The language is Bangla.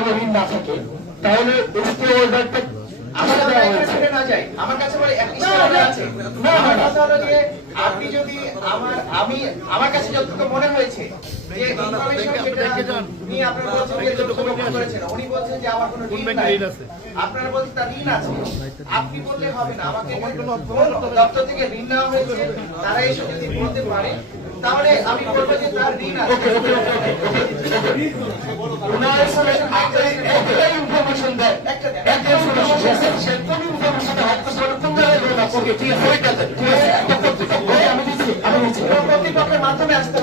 কোনো ঋণ না থাকে তাহলে স্টে অর্ডারটা আমার কাছে বলে আছে। আমার কথা হলো যে আপনি যদি আমার কাছে যতটুকু মনে হয়েছে যে ইনফরমেশন যেটা নিয়ে আপনারা বলছেন যে ডকুমেন্ট করেছেন, উনি বলছেন যে আমার কোনো ঋণ নাই, আপনারা বলছেন তার ঋণ আছে। আপনি বললে হবে না, আমাকে দপ্তর থেকে ঋণ নেওয়া হয়েছে তারা এসে যদি বলতে পারে তাহলে আমি বলবো যে তার ঋণ আছে। ইনফরমেশন দেয় একটা ইনফরমেশন সে কোন ইনফরমেশনটা হচ্ছে কোন জায়গায় ঠিক আছে আমি দিচ্ছি কর্তৃপক্ষের মাধ্যমে আসতে